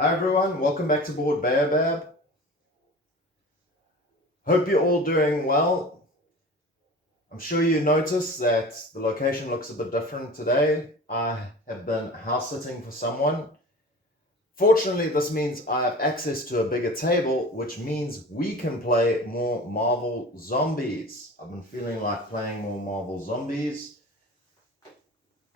Hi everyone, welcome back to Board Baobab. Hope you're all doing well. I'm sure you noticed that the location looks a bit different today. I have been house sitting for someone. Fortunately, this means I have access to a bigger table, which means we can play more Marvel Zombies. I've been feeling like playing more Marvel Zombies.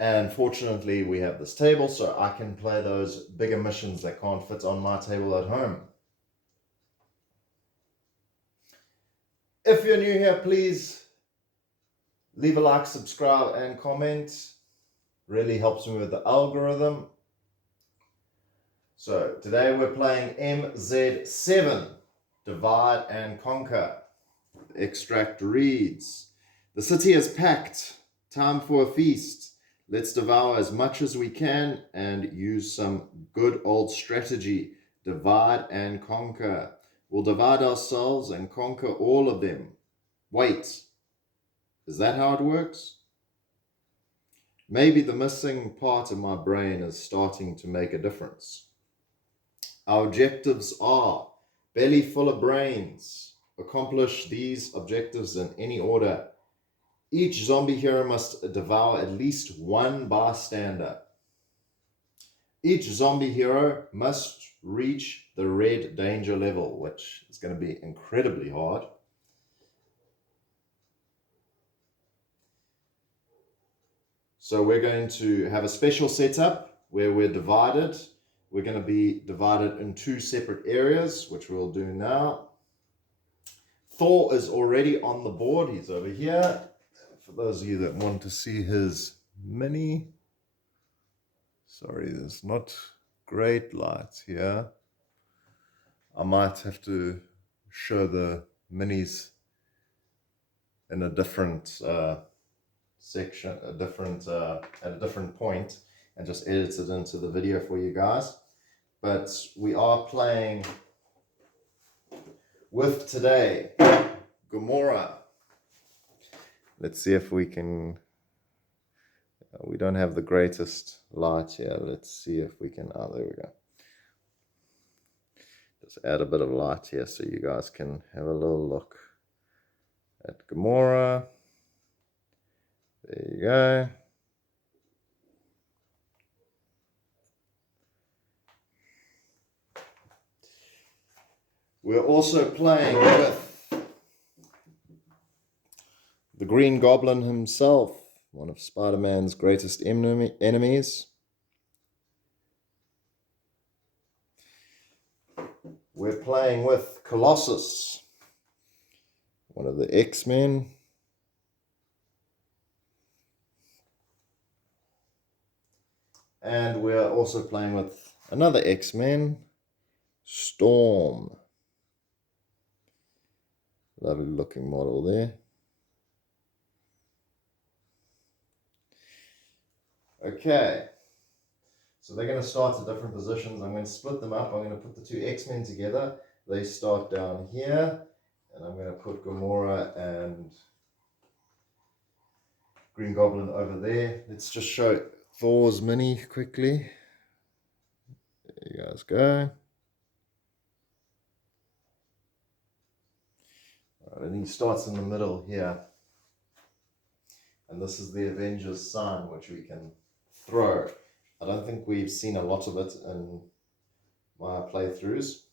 And fortunately, we have this table, so I can play those bigger missions that can't fit on my table at home. If you're new here, please leave a like, subscribe, and comment. Really helps me with the algorithm. So today we're playing MZ7, Divide and Conquer. The extract reads, "The city is packed. Time for a feast. Let's devour as much as we can and use some good old strategy. Divide and conquer. We'll divide ourselves and conquer all of them. Wait, is that how it works? Maybe the missing part of my brain is starting to make a difference. Our objectives are belly full of brains. Accomplish these objectives in any order. Each zombie hero must devour at least one bystander. Each zombie hero must reach the red danger level, which is going to be incredibly hard. So we're going to have a special setup where we're divided. We're going to be divided in two separate areas, which we'll do now. Thor is already on the board. He's over here. For those of you that want to see his mini, sorry, there's not great light here. I might have to show the minis in a different section, at a different point, and just edit it into the video for you guys. But we are playing with today Gamora. Let's see if we can. We don't have the greatest light here. Let's see if we can. Oh, there we go. Just add a bit of light here so you guys can have a little look at Gamora. There you go. We're also playing with the Green Goblin himself, one of Spider-Man's greatest enemies. We're playing with Colossus, one of the X-Men. And we're also playing with another X-Men, Storm. Lovely looking model there. Okay. So they're going to start at different positions. I'm going to split them up. I'm going to put the two X-Men together. They start down here. And I'm going to put Gamora and Green Goblin over there. Let's just show Thor's mini quickly. There you guys go. All right, and he starts in the middle here. And this is the Avengers sign, which we can throw. I don't think we've seen a lot of it in my playthroughs.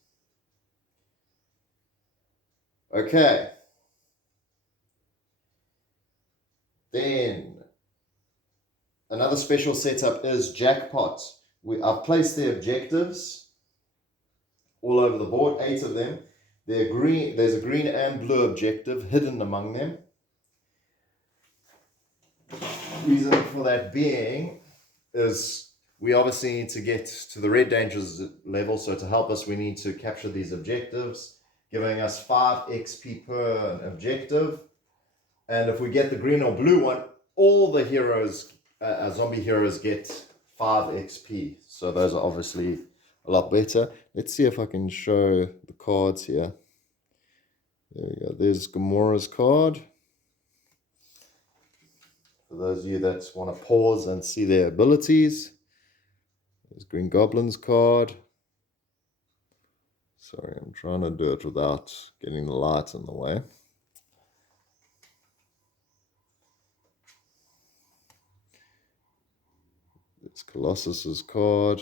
Okay. Then another special setup is jackpot. I've placed the objectives all over the board, 8 of them. There's a green and blue objective hidden among them. Reason for that being is we obviously need to get to the red dangers level. So to help us, we need to capture these objectives, giving us 5 XP per objective. And if we get the green or blue one, all the heroes, zombie heroes, get 5 XP. So those are obviously a lot better. Let's see if I can show the cards here. There we go. There's Gamora's card. For those of you that want to pause and see their abilities. There's Green Goblin's card. Sorry, I'm trying to do it without getting the light in the way. It's Colossus's card.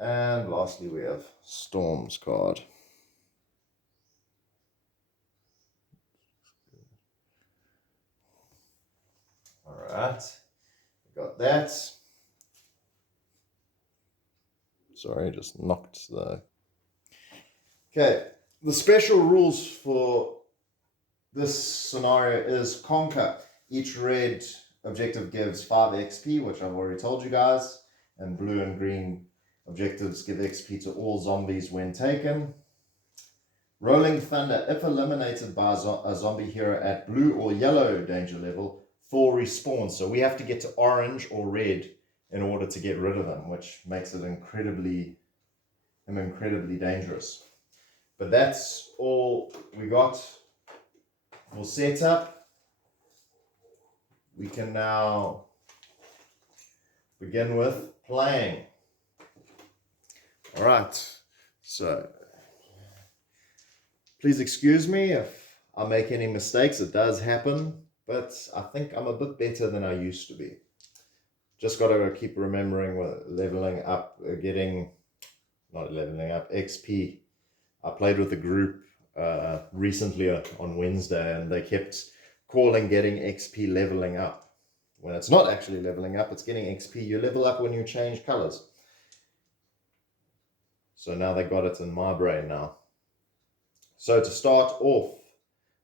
And lastly, we have Storm's card. All right, got that. Sorry, just knocked the... Okay, the special rules for this scenario is conquer. Each red objective gives 5 XP, which I've already told you guys, and blue and green objectives give XP to all zombies when taken. Rolling Thunder, if eliminated by a zombie hero at blue or yellow danger level, 4 respawns. So we have to get to orange or red in order to get rid of him, which makes it incredibly dangerous. But that's all we got for setup. We can now begin with playing. All right, so please excuse me if I make any mistakes. It does happen, but I think I'm a bit better than I used to be. Just got to keep remembering leveling up, not leveling up, XP. I played with a group recently on Wednesday, and they kept calling getting XP leveling up. When it's not actually leveling up, it's getting XP. You level up when you change colors. So now they got it in my brain now. So to start off,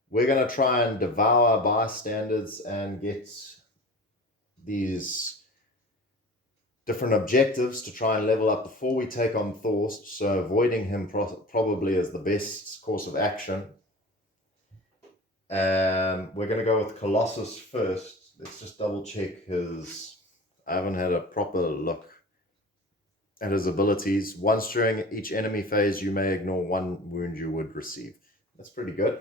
we're going to try and devour bystanders and get these different objectives to try and level up before we take on Thorst. So avoiding him probably is the best course of action. We're going to go with Colossus first. Let's just double check his... I haven't had a proper look at his abilities. Once during each enemy phase, you may ignore 1 wound you would receive. That's pretty good.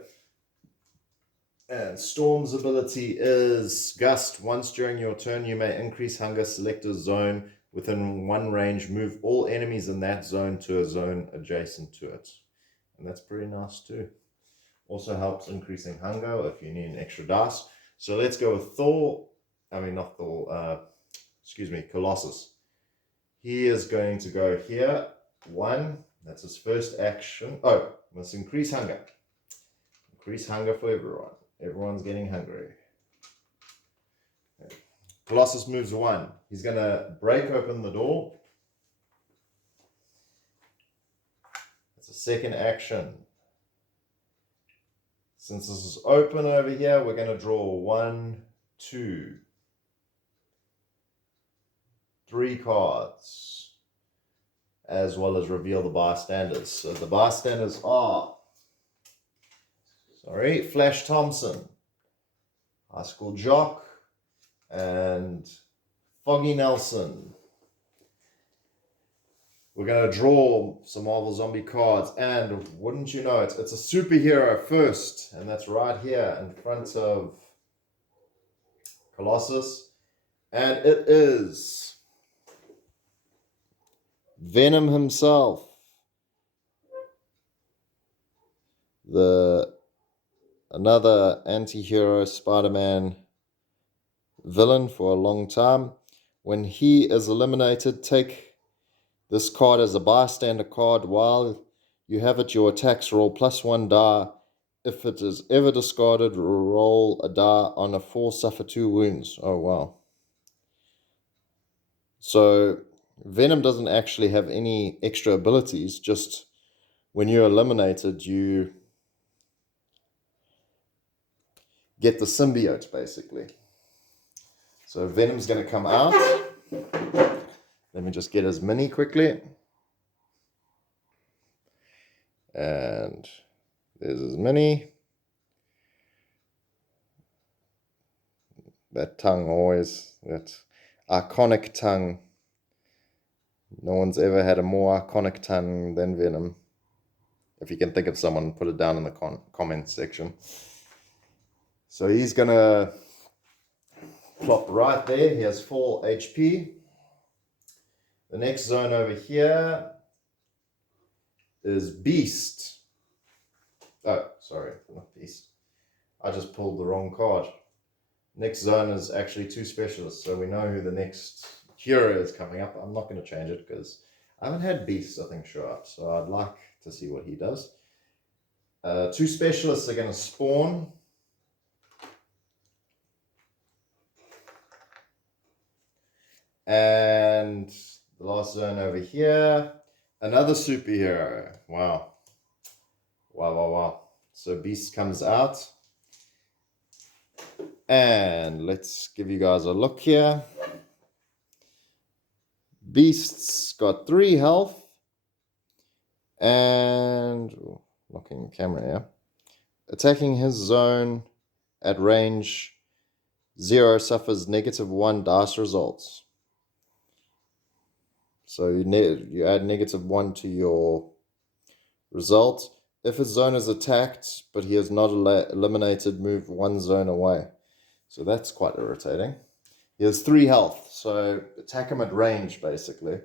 And Storm's ability is Gust. Once during your turn, you may increase hunger, select a zone within 1 range, move all enemies in that zone to a zone adjacent to it. And that's pretty nice too. Also helps increasing hunger if you need an extra dice. So let's go with Colossus. He is going to go here. 1, that's his first action. Oh, must increase hunger. Increase hunger for everyone. Everyone's getting hungry. Okay. Colossus moves 1. He's going to break open the door. That's a second action. Since this is open over here, we're going to draw 1, 2, 3 cards, as well as reveal the bystanders. So the bystanders are, Flash Thompson, High School Jock, and Foggy Nelson. We're going to draw some Marvel Zombie cards, and wouldn't you know it, it's a superhero first, and that's right here in front of Colossus, and it is Venom himself, another anti-hero Spider-Man villain for a long time. When he is eliminated, take this card as a bystander card. While you have it, your attacks roll +1 die. If it is ever discarded, roll a die. On a 4, suffer 2 wounds. Oh, wow. So Venom doesn't actually have any extra abilities. Just when you're eliminated, you get the symbiote, basically. So Venom's going to come out. Let me just get his mini quickly. And there's his mini. That tongue always, that iconic tongue. No one's ever had a more iconic tongue than Venom. If you can think of someone, put it down in the comments section. So he's going to plop right there. He has 4 HP. The next zone over here is Beast. Oh, sorry, not Beast. I just pulled the wrong card. Next zone is actually 2 specialists, so we know who the next hero is coming up. I'm not going to change it because I haven't had Beast, I think, show up, so I'd like to see what he does. 2 specialists are going to spawn. And the last zone over here, another superhero. Wow. Wow, wow, wow. So Beast comes out. And let's give you guys a look here. Beast's got 3 health. And locking the camera here. Attacking his zone at range 0 suffers -1 dice results. So you add -1 to your result. If his zone is attacked, but he has not eliminated, move 1 zone away. So that's quite irritating. He has 3 health, so attack him at range, basically.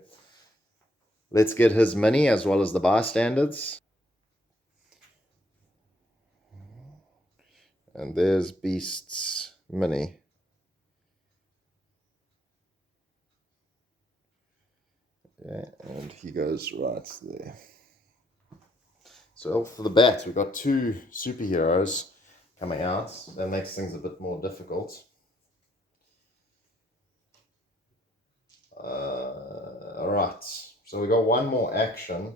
Let's get his mini as well as the bystanders. And there's Beast's mini. Yeah, and he goes right there. So off the bat, we've got 2 superheroes coming out. That makes things a bit more difficult. Alright, so we got one more action.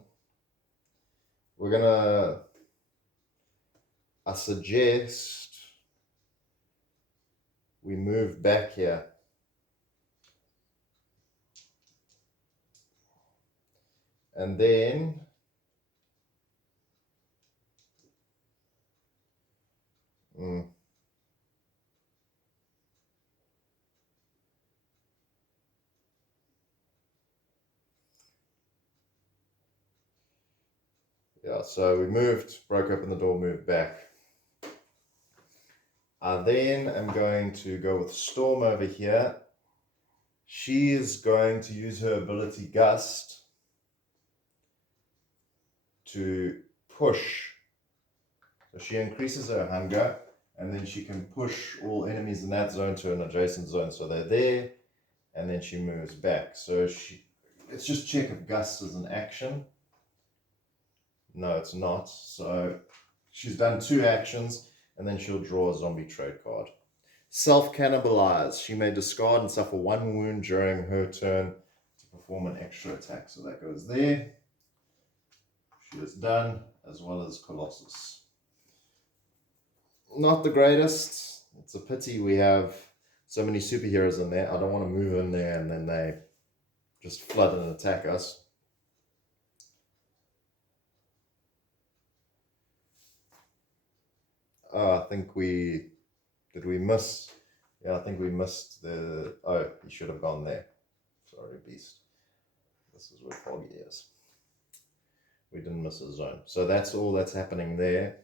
We're gonna, I suggest we move back here. And then yeah, so we moved, broke open the door, moved back. I then am going to go with Storm over here. She is going to use her ability Gust to push. So she increases her hunger, and then she can push all enemies in that zone to an adjacent zone. So they're there, and then she moves back. So let's just check if Gust is an action. No, it's not. So she's done 2 actions, and then she'll draw a zombie trait card. Self-cannibalize. She may discard and suffer 1 wound during her turn to perform an extra attack. So that goes there. She is done, as well as Colossus. Not the greatest. It's a pity we have so many superheroes in there. I don't want to move in there and then they just flood and attack us. Oh, I think did we miss? Yeah, I think we missed the, oh, he should have gone there. Sorry, Beast. This is where Foggy is. We didn't miss a zone. So that's all that's happening there.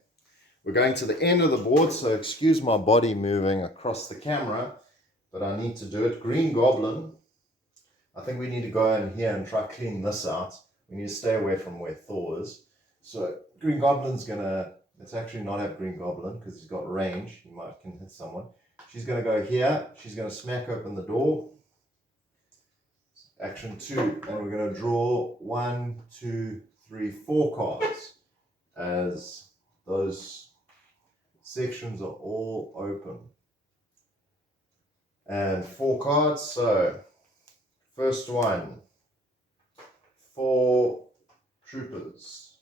We're going to the end of the board, so excuse my body moving across the camera, but I need to do it. Green Goblin. I think we need to go in here and try clean this out. We need to stay away from where Thor is. So Green Goblin's gonna, let's actually not have Green Goblin because he's got range. He can hit someone. She's gonna go here. She's gonna smack open the door. Action 2, and we're gonna draw 1, 2, 3, 4 cards as those sections are all open. And 4 cards, so first one, 4 troopers.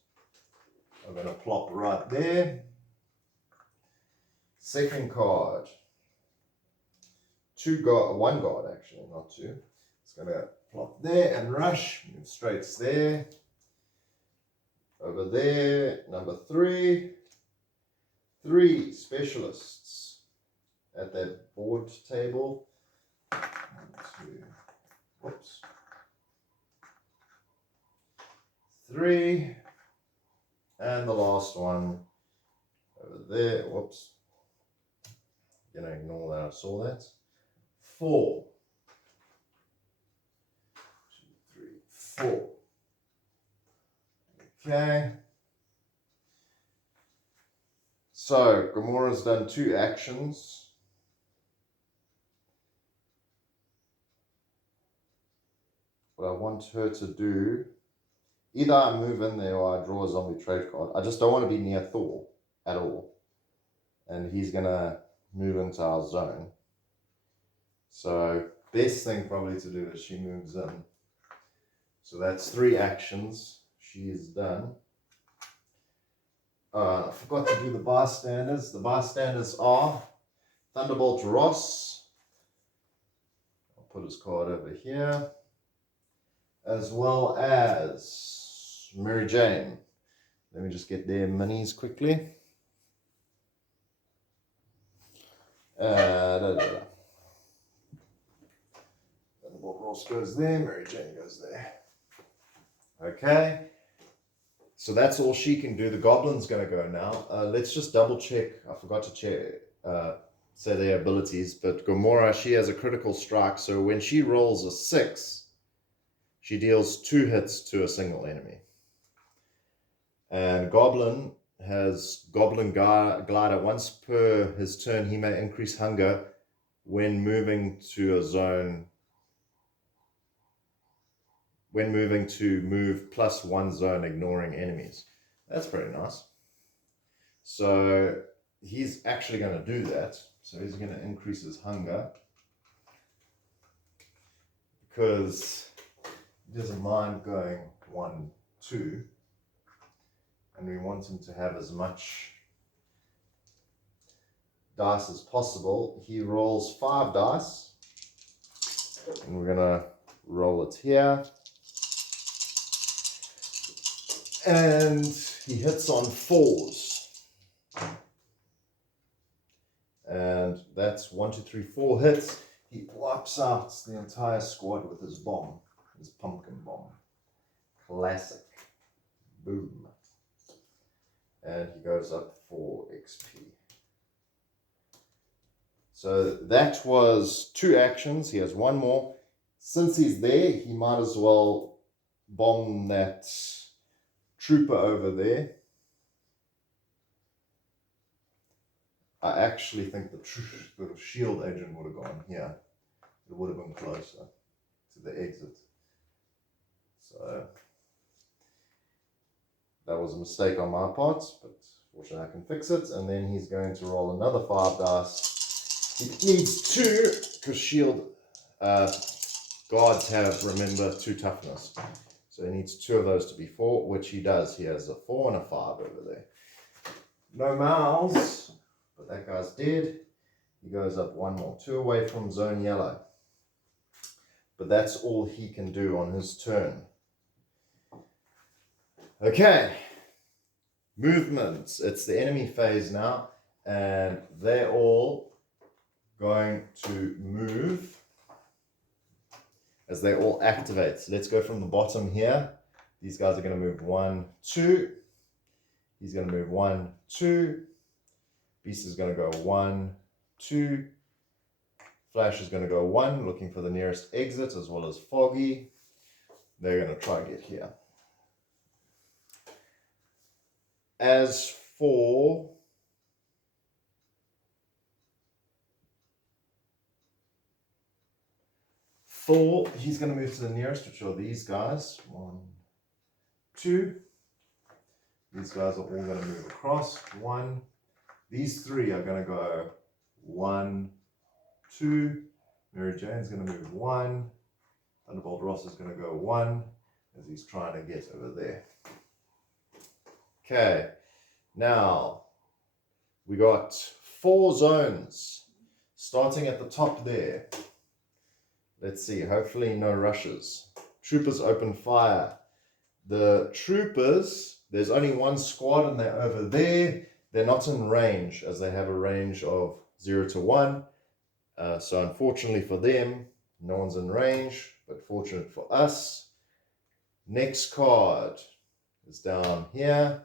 I'm going to plop right there. Second card, 1 guard actually, not 2. It's going to plop there and rush, move straight there. Over there, number 3. 3 specialists at that board table. 1, 2, whoops. 3, and the last one over there. Whoops. Gonna ignore that. I saw that. 4, 2, 4. Okay. So Gamora's done 2 actions. What I want her to do, either I move in there or I draw a zombie trade card. I just don't want to be near Thor at all. And he's going to move into our zone. So best thing probably to do is she moves in. So that's 3 actions she is done. I forgot to do the bystanders. The bystanders are Thunderbolt Ross. I'll put his card over here. As well as Mary Jane. Let me just get their minis quickly. Thunderbolt Ross goes there, Mary Jane goes there. Okay. So that's all she can do. The goblin's going to go now. Let's just double check. I forgot to say their abilities. But Gamora, she has a critical strike. So when she rolls a 6, she deals 2 hits to a single enemy. And Goblin has Goblin Glider. Once per his turn, he may increase hunger when moving to a zone. When moving to move +1 zone, ignoring enemies. That's pretty nice. So he's actually going to do that. So he's going to increase his hunger because he doesn't mind going 1, 2, and we want him to have as much dice as possible. He rolls 5 dice, and we're going to roll it here. And he hits on 4s. And that's 1, 2, 3, 4 hits. He wipes out the entire squad with his bomb, his pumpkin bomb. Classic. Boom. And he goes up 4 XP. So that was 2 actions. He has 1 more. Since he's there, he might as well bomb that trooper over there. I actually think the shield agent would have gone here. It would have been closer to the exit. So that was a mistake on my part, but fortunately I can fix it. And then he's going to roll another 5 dice. He needs 2 because shield guards have, remember, 2 toughness. So he needs 2 of those to be 4, which he does. He has a 4 and a 5 over there. No mouths, but that guy's dead. He goes up 1 more, 2 away from zone yellow. But that's all he can do on his turn. Okay. Movements. It's the enemy phase now, and they're all going to move as they all activate. So let's go from the bottom here. These guys are going to move 1, 2. He's going to move 1, 2. Beast is going to go 1, 2. Flash is going to go 1, looking for the nearest exit, as well as Foggy. They're going to try and get here. As for Thor, he's going to move to the nearest, which are these guys. 1, 2. These guys are all going to move across. 1. These 3 are going to go 1, 2. Mary Jane's going to move 1. Thunderbolt Ross is going to go 1 as he's trying to get over there. Okay, now we got 4 zones starting at the top there. Let's see, hopefully no rushes. Troopers open fire. The troopers, there's only 1 squad and they're over there. They're not in range as they have a range of 0 to 1. So unfortunately for them, no one's in range, but fortunate for us. Next card is down here.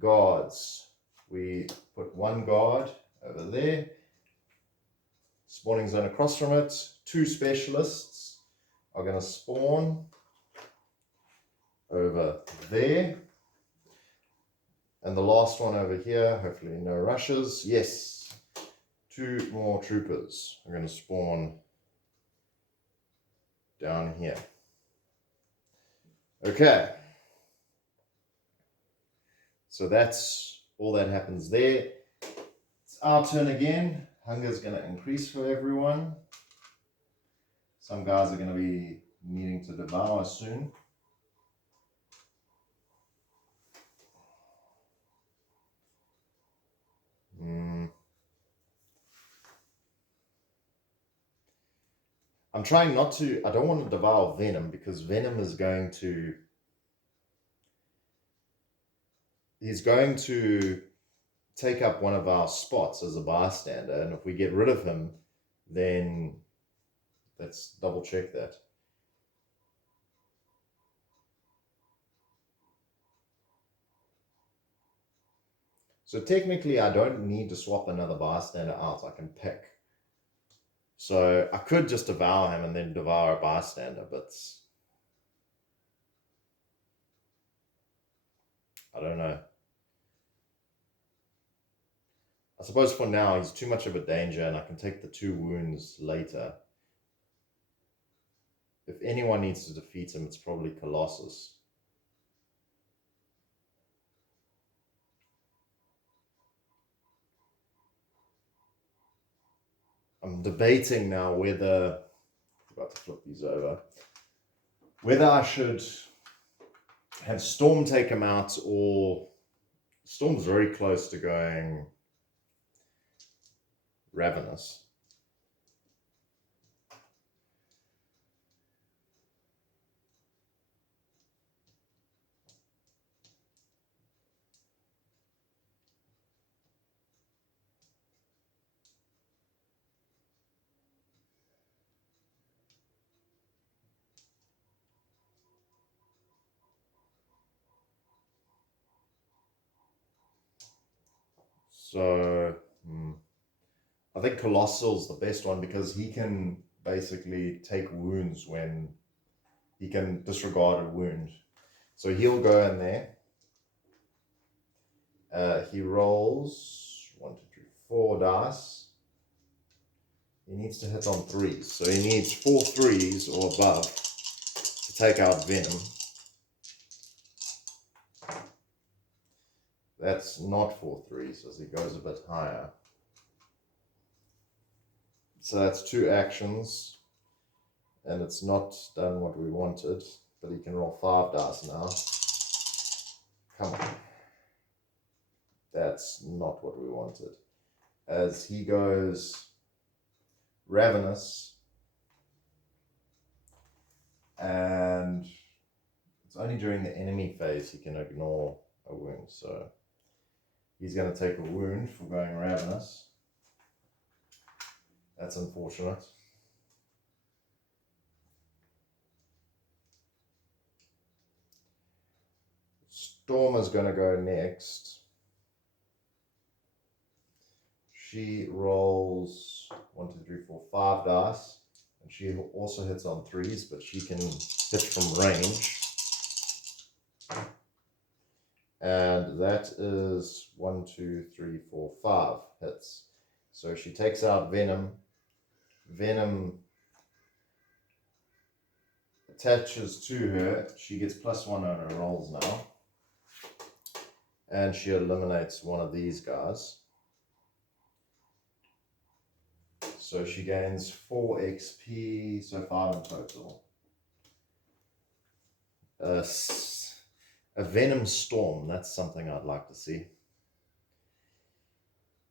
Guards. We put 1 guard over there. Spawning zone across from it. 2 specialists are going to spawn. over there. And the last one over here, hopefully no rushes. Yes, 2 more troopers are going to spawn down here. Okay. So that's all that happens there. It's our turn again. Hunger is going to increase for everyone. Some guys are going to be needing to devour soon. I'm trying not to, I don't want to devour Venom because Venom is going to, he's going to take up one of our spots as a bystander. And if we get rid of him, then let's double check that. So technically I don't need to swap another bystander out. I can pick. So I could just devour him and then devour a bystander, but I don't know. I suppose for now he's too much of a danger and I can take the 2 wounds later. If anyone needs to defeat him, it's probably Colossus. I'm debating now whether, I'm about to flip these over, whether I should have Storm take him out, or Storm's very close to going Ravenous. So I think Colossal's the best one because he can basically take wounds when he can disregard a wound. So he'll go in there. He rolls 1, 2, 3, 4 dice. He needs to hit on 3s. So he needs 4 3s or above to take out Venom. That's not 4 3s as he goes a bit higher. So that's 2 actions. And it's not done what we wanted. But he can roll 5 dice now. Come on. That's not what we wanted. As he goes Ravenous. And it's only during the enemy phase he can ignore a wound. So he's going to take a wound for going Ravenous. That's unfortunate. Storm is going to go next. She rolls 1, 2, 3, 4, 5 dice. And she also hits on 3s, but she can hit from range. And that is 1, 2, 3, 4, 5 hits. So she takes out Venom. Venom attaches to her. She gets +1 on her rolls now. And she eliminates one of these guys. So she gains 4 XP, so 5 in total. A Venom Storm, that's something I'd like to see.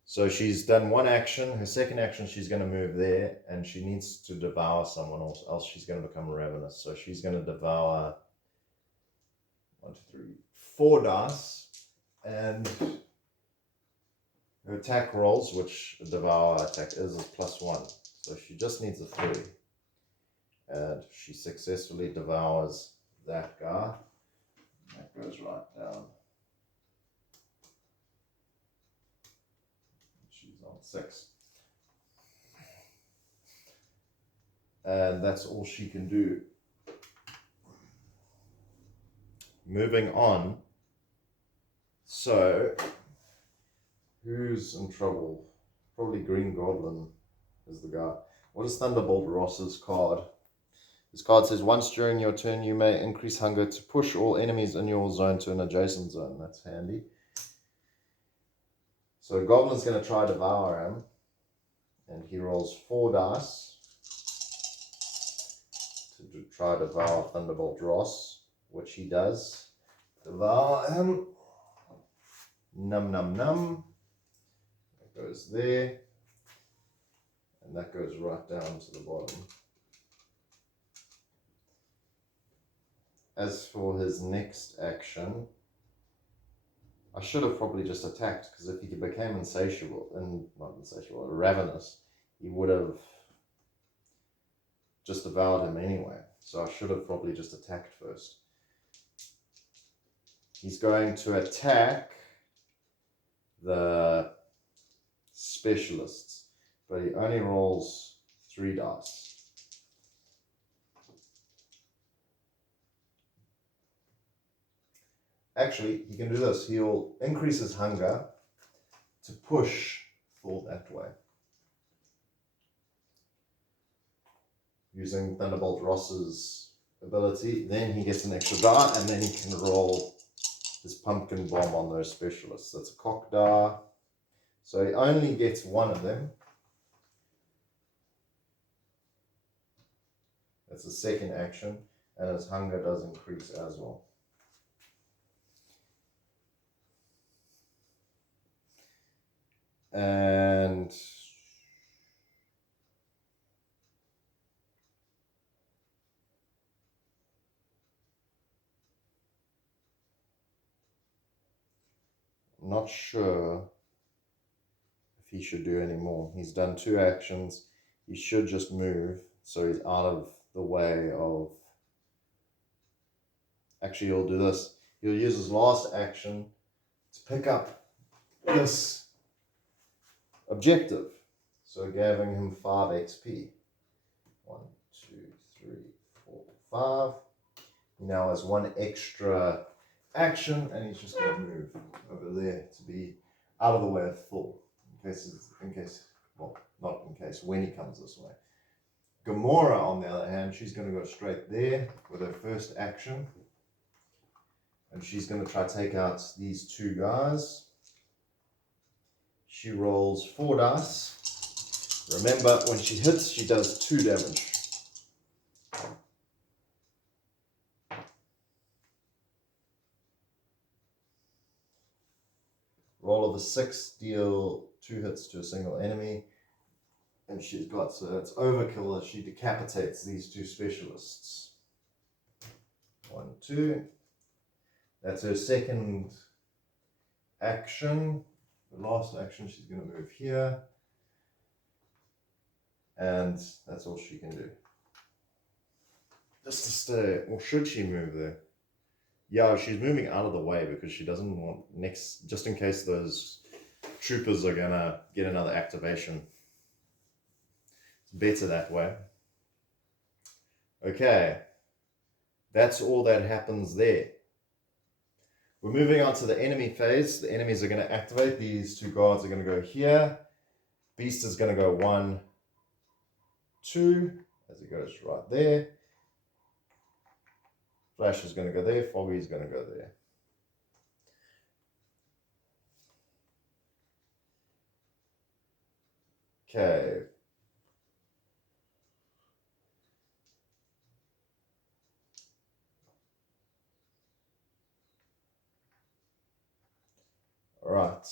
So she's done 1 action. Her second action, she's going to move there, and she needs to devour someone else she's going to become Ravenous. So she's going to devour 1, 2, 3, 4 dice. And her attack rolls, which a devour attack is +1. So she just needs a 3. And she successfully devours that guy. That goes right down. She's on 6. And that's all she can do. moving on. So, who's in trouble? Probably Green Goblin is the guy. What is Thunderbolt Ross's card? This card says, once during your turn, you may increase hunger to push all enemies in your zone to an adjacent zone. That's handy. So Goblin's going to try to devour him. And he rolls 4 dice to try to devour Thunderbolt Ross, which he does. Devour him. Num num num. That goes there. And that goes right down to the bottom. As for his next action, I should have probably just attacked, because if he became ravenous, he would have just devoured him anyway. So I should have probably just attacked first. He's going to attack the specialists, but he only rolls 3 dice. Actually, he can do this. He'll increase his hunger to push Thor that way. Using Thunderbolt Ross's ability, then he gets an extra die, and then he can roll his pumpkin bomb on those specialists. That's a cock die. So he only gets 1 of them. That's the second action, and his hunger does increase as well. And I'm not sure if he should do any more. He's done 2 actions. He should just move, so he's out of the way of... Actually, he'll do this. He'll use his last action to pick up this objective. So giving him 5 XP. 1, 2, 3, 4, 5. He now has 1 extra action, and he's just going to move over there to be out of the way of Thor. When he comes this way. Gamora, on the other hand, she's going to go straight there with her first action. And she's going to try to take out these 2 guys. She rolls 4 dice. Remember, when she hits, she does 2 damage. Roll of a 6, deal 2 hits to a single enemy. And she's got, so it's overkill as she decapitates these 2 specialists. 1, 2. That's her second action. The last action, she's going to move here. And that's all she can do. Just to stay, or should she move there? Yeah, she's moving out of the way because she doesn't want just in case those troopers are going to get another activation. It's better that way. Okay. That's all that happens there. We're moving on to the enemy phase. The enemies are going to activate. These 2 guards are going to go here. Beast is going to go 1, 2, as it goes right there. Flash is going to go there. Foggy is going to go there. Okay. All right.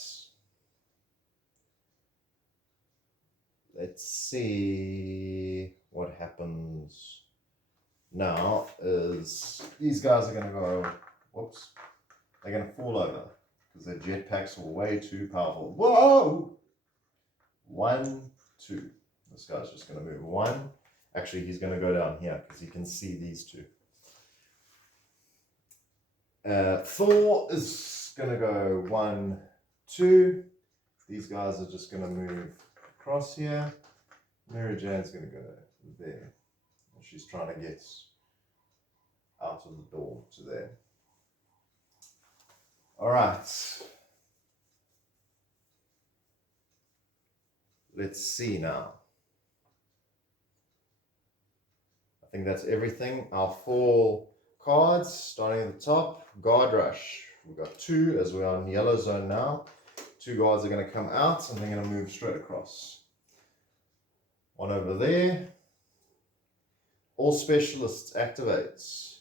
Let's see what happens now is these guys are going to go, whoops, they're going to fall over because their jetpacks were way too powerful. Whoa! 1, 2. This guy's just going to move 1. Actually, he's going to go down here because he can see these 2. Thor is going to go 1, 2. These guys are just going to move across here. Mary Jane's going to go there. She's trying to get out of the door to there. All right. Let's see now. I think that's everything. Our 4 cards, starting at the top. Guard Rush. We've got 2 as we're on yellow zone now. 2 guards are going to come out and they're going to move straight across. 1 over there. All specialists activates.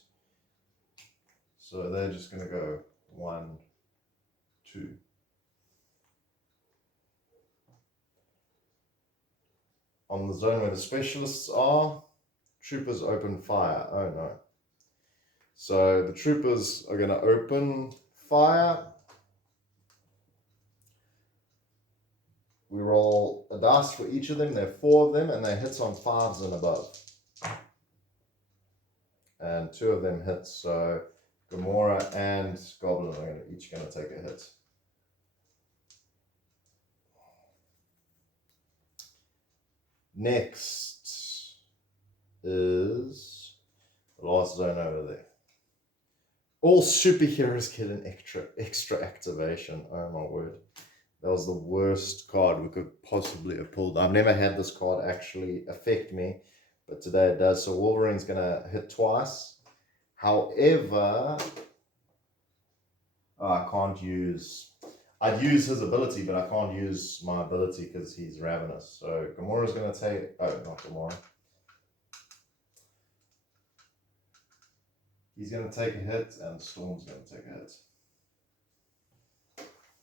So they're just going to go 1, 2. On the zone where the specialists are, troopers open fire. Oh no. So the troopers are going to open fire. We roll a dice for each of them. There are 4 of them and they hit on 5s and above. And 2 of them hit, so Gamora and Goblin are each going to take a hit. Next is the last zone over there. All superheroes get an extra activation. Oh my word. That was the worst card we could possibly have pulled. I've never had this card actually affect me, but today it does. So Wolverine's going to hit twice. However, I can't use... I'd use his ability, but I can't use my ability because he's ravenous. So Gamora's going to take... Oh, not Gamora. He's going to take a hit, and Storm's going to take a hit.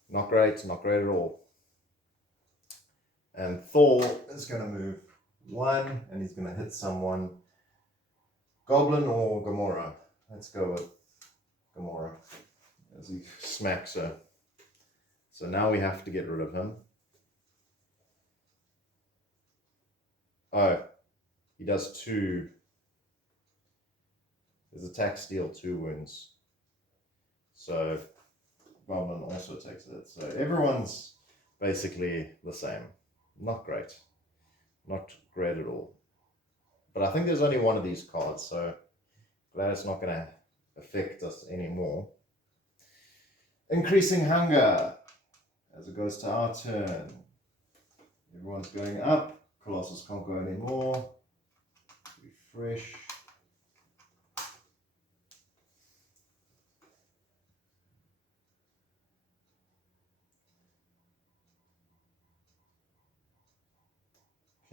Not great at all. And Thor is going to move 1, and he's going to hit someone. Goblin or Gamora? Let's go with Gamora as he smacks her. So now we have to get rid of him. Oh, he does 2. His attacks deal 2 wounds. So Goblin also takes it. So everyone's basically the same. Not great. Not great at all. But I think there's only 1 of these cards, so glad it's not going to affect us anymore. Increasing hunger. As it goes to our turn. Everyone's going up. Colossus can't go anymore. Refresh.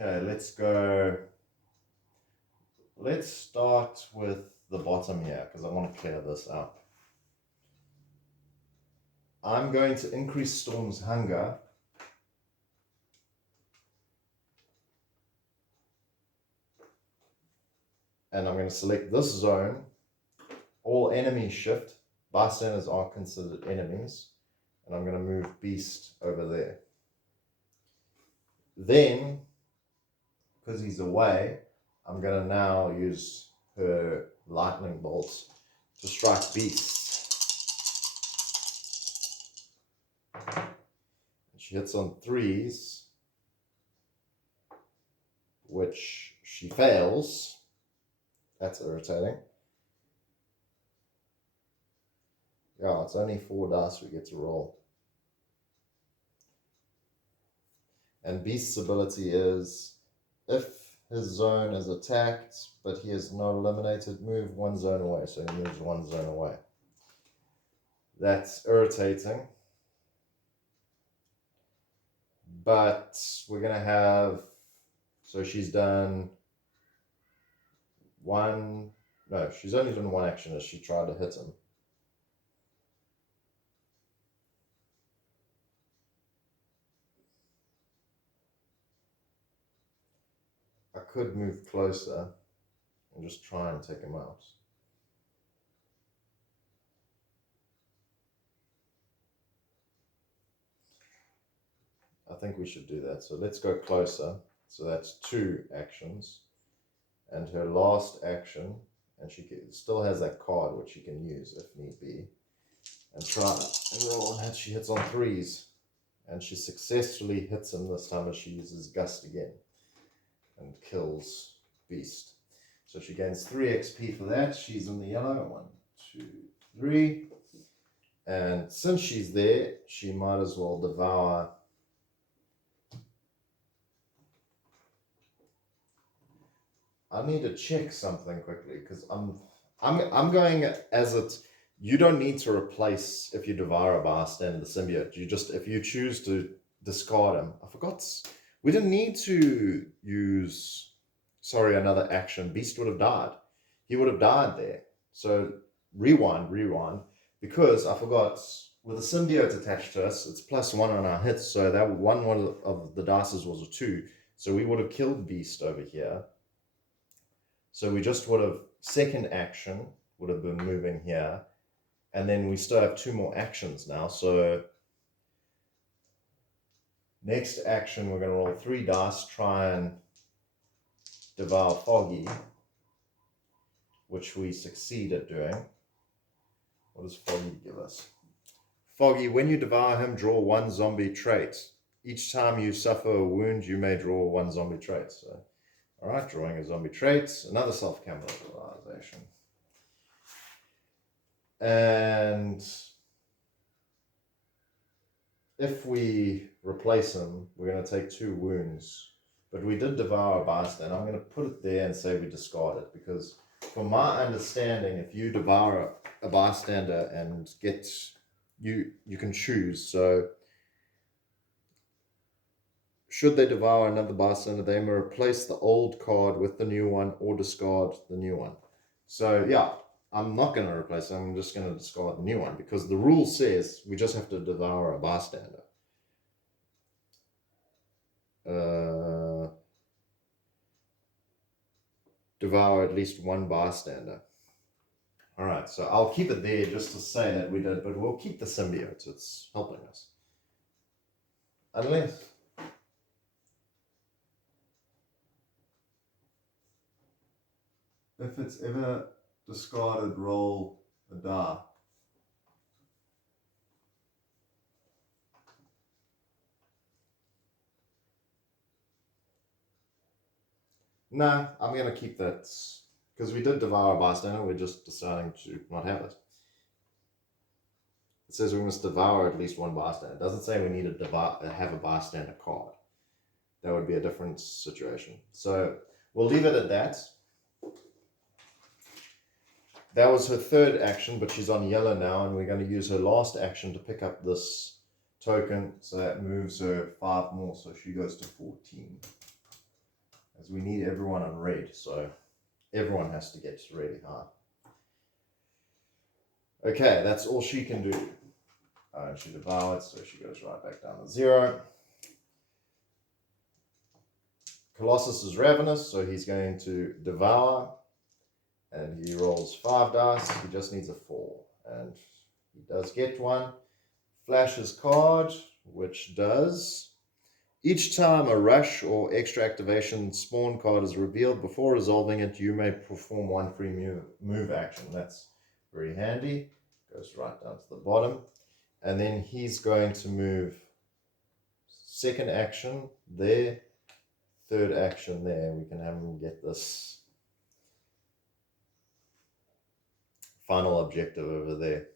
Okay, let's go. Let's start with the bottom here because I want to clear this up. I'm going to increase Storm's hunger. And I'm going to select this zone. All enemies shift. Bystanders are considered enemies. And I'm going to move Beast over there. Then, because he's away, I'm going to now use her lightning bolts to strike Beast. She hits on 3s, which she fails. That's irritating. Yeah, it's only 4 dice we get to roll. And Beast's ability is, if his zone is attacked, but he is not eliminated, move 1 zone away. So he moves 1 zone away. That's irritating. But we're going to have, so she's done 1, no, she's only done 1 action as she tried to hit him. I could move closer and just try and take him out. I think we should do that. So let's go closer. So that's 2 actions. And her last action, and she still has that card which she can use if need be. And try and roll on that. She hits on 3s. And she successfully hits him this time as she uses Gust again. And kills Beast. So she gains 3 XP for that. She's in the yellow. 1, 2, 3. And since she's there, she might as well devour. I need to check something quickly because I'm going as it. You don't need to replace if you devour a bystander the symbiote. You just, if you choose to discard him. I forgot. We didn't need to use, sorry, another action. Beast would have died. He would have died there. So rewind, because I forgot, with the symbiote attached to us, it's +1 on our hits. So that one of the dices was a 2. So we would have killed Beast over here. So we just would have, second action would have been moving here. And then we still have 2 more actions now. So next action, we're going to roll 3 dice, try and devour Foggy, which we succeed at doing. What does Foggy give us? Foggy, when you devour him, draw 1 zombie trait. Each time you suffer a wound, you may draw 1 zombie trait. So, all right, drawing a zombie trait, another self-cannibalization. And if we replace him, we're going to take 2 wounds. But we did devour a bystander. I'm going to put it there and say we discard it, because from my understanding, if you devour a bystander and get, you can choose. So should they devour another bystander, they may replace the old card with the new one or discard the new one. So yeah, I'm not going to replace it. I'm just going to discard the new one, because the rule says we just have to devour a bystander. Devour at least 1 bystander. All right, so I'll keep it there just to say that we did, but we'll keep the symbiote. It's helping us. Unless... if it's ever discarded, roll a die. No, I'm going to keep that, because we did devour a bystander. We're just deciding to not have it. It says we must devour at least 1 bystander. It doesn't say we need to have a bystander card. That would be a different situation. So we'll leave it at that. That was her 3rd action, but she's on yellow now, and we're going to use her last action to pick up this token. So that moves her 5 more, so she goes to 14. As we need everyone on red, so everyone has to get really high. Okay, that's all she can do. And she devoured, so she goes right back down to 0. Colossus is ravenous, so he's going to devour. And he rolls 5 dice. He just needs a 4. And he does get 1. Flashes card, which does... each time a rush or extra activation spawn card is revealed, before resolving it, you may perform 1 free move action. That's very handy. Goes right down to the bottom. And then he's going to move 2nd action there, 3rd action there. We can have him get this final objective over there.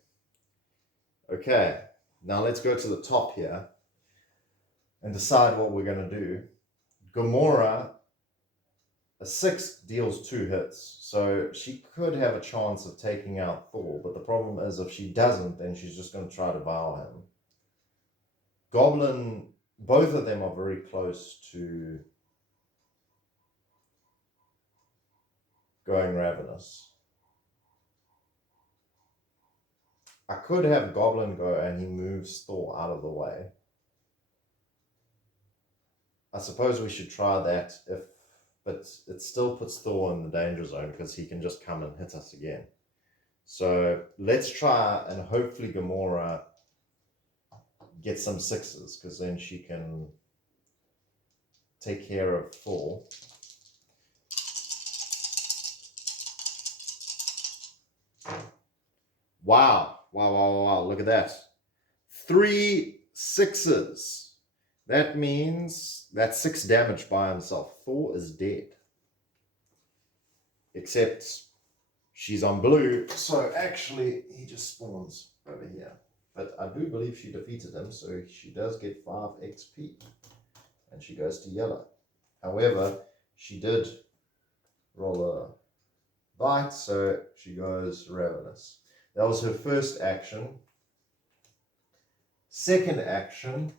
Okay, now let's go to the top here and decide what we're going to do. Gamora, a 6 deals 2 hits, so she could have a chance of taking out Thor, but the problem is if she doesn't, then she's just going to try to devour him. Goblin, both of them are very close to going ravenous. I could have Goblin go and he moves Thor out of the way. I suppose we should try that, but it still puts Thor in the danger zone because he can just come and hit us again. So let's try and hopefully Gamora gets some 6s, because then she can take care of Thor. Wow. Look at that. 3 6s. That means that's 6 damage by himself. Thor is dead. Except she's on blue, so actually he just spawns over here. but I do believe she defeated him, so she does get 5 XP. And she goes to yellow. However, she did roll a bite, so she goes ravenous. That was her first action. Second action,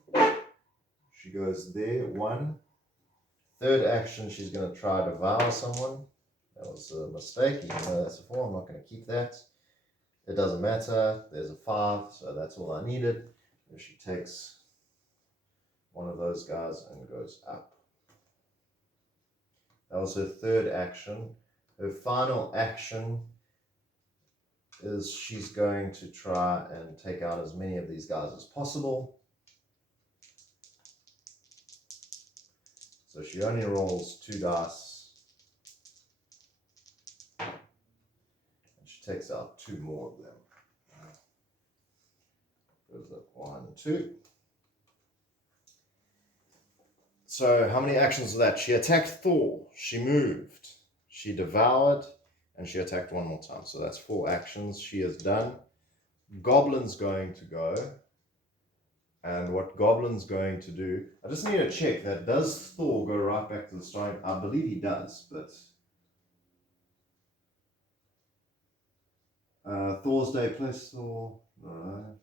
she goes there, 1. Third action, she's going to try to devour someone. That was a mistake, even though that's a 4. I'm not going to keep that. It doesn't matter. There's a 5, so that's all I needed. And she takes one of those guys and goes up. That was her third action. Her final action is she's going to try and take out as many of these guys as possible. So she only rolls 2 dice. And she takes out 2 more of them. Goes up 1, 2. So how many actions was that? She attacked Thor. She moved. She devoured. And she attacked 1 more time. So that's 4 actions she has done. Goblin's going to go. And what Goblin's going to do... I just need to check that. Does Thor go right back to the starting? I believe he does, but... Thor's Day plus Thor... No.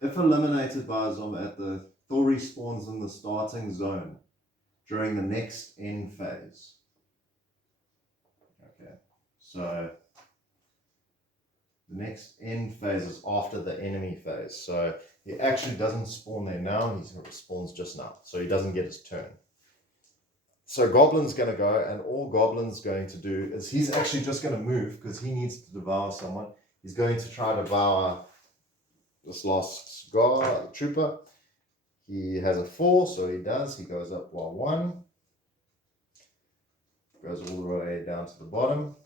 If eliminated by a zombie at the... Thor respawns in the starting zone during the next end phase. Okay, so the next end phase is after the enemy phase. So he actually doesn't spawn there now, he spawns just now. So he doesn't get his turn. So Goblin's going to go, and all Goblin's going to do is he's actually just going to move because he needs to devour someone. He's going to try to devour this last guard, trooper. He has a 4, so he does. He goes up by 1. Goes all the way down to the bottom.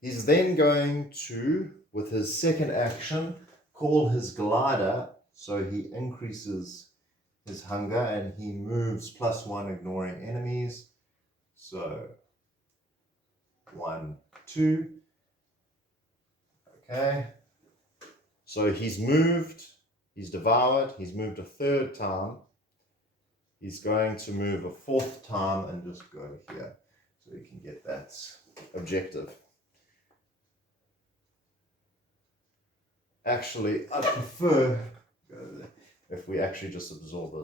He's then going to, with his second action, call his glider, so he increases his hunger, and he moves +1, ignoring enemies. So 1, 2. Okay. So he's moved, he's devoured, he's moved a 3rd time. He's going to move a 4th time and just go here. So he can get that objective. Actually, I prefer if we actually just absorb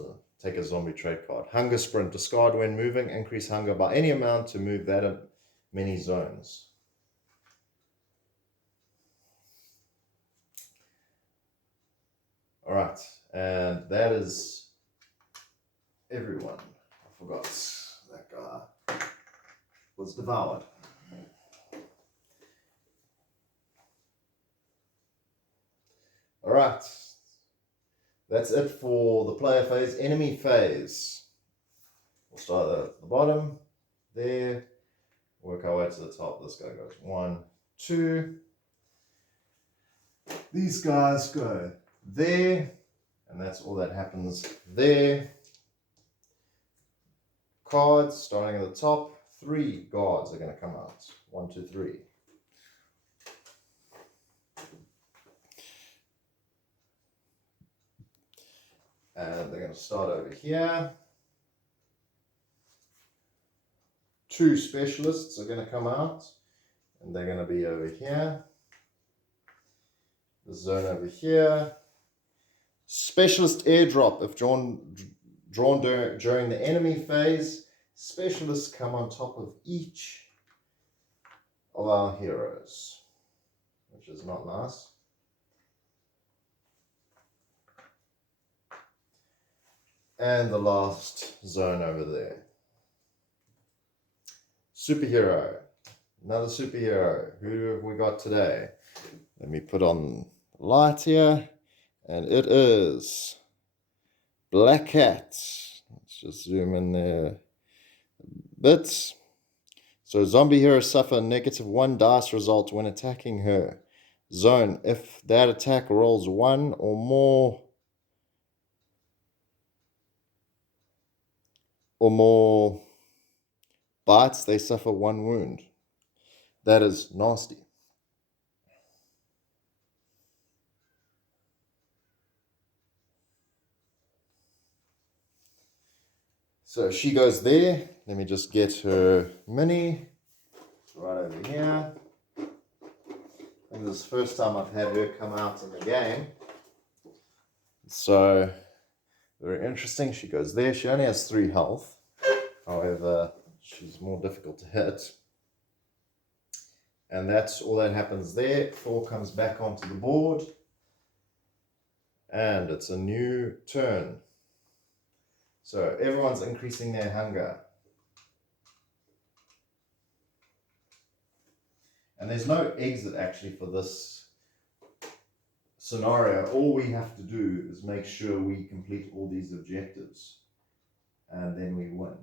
take a zombie trait card. Hunger Sprint, discard when moving, increase hunger by any amount to move that many zones. All right, and that is everyone. I forgot that guy was devoured. All right, that's it for the player phase. Enemy phase. We'll start at the bottom there, work our way to the top. This guy goes 1, 2. These guys go there, and that's all that happens there. Cards starting at the top. 3 guards are going to come out. 1, 2, 3. And they're going to start over here. 2 specialists are going to come out, and they're going to be over here. The zone over here. Specialist airdrop. If drawn during the enemy phase, specialists come on top of each of our heroes, which is not nice. And the last zone over there. Superhero. Another superhero. Who have we got today? Let me put on the light here. And it is Black Cat. Let's just zoom in there a bit. So zombie heroes suffer -1 dice result when attacking her zone. If that attack rolls 1 or more bites, they suffer 1 wound. That is nasty. So she goes there. Let me just get her mini right over here. And this is the first time I've had her come out in the game. So, very interesting. She goes there. She only has 3 health. However, she's more difficult to hit. And that's all that happens there. Thor comes back onto the board. And it's a new turn. So everyone's increasing their hunger. And there's no exit actually for this scenario. All we have to do is make sure we complete all these objectives. And then we win.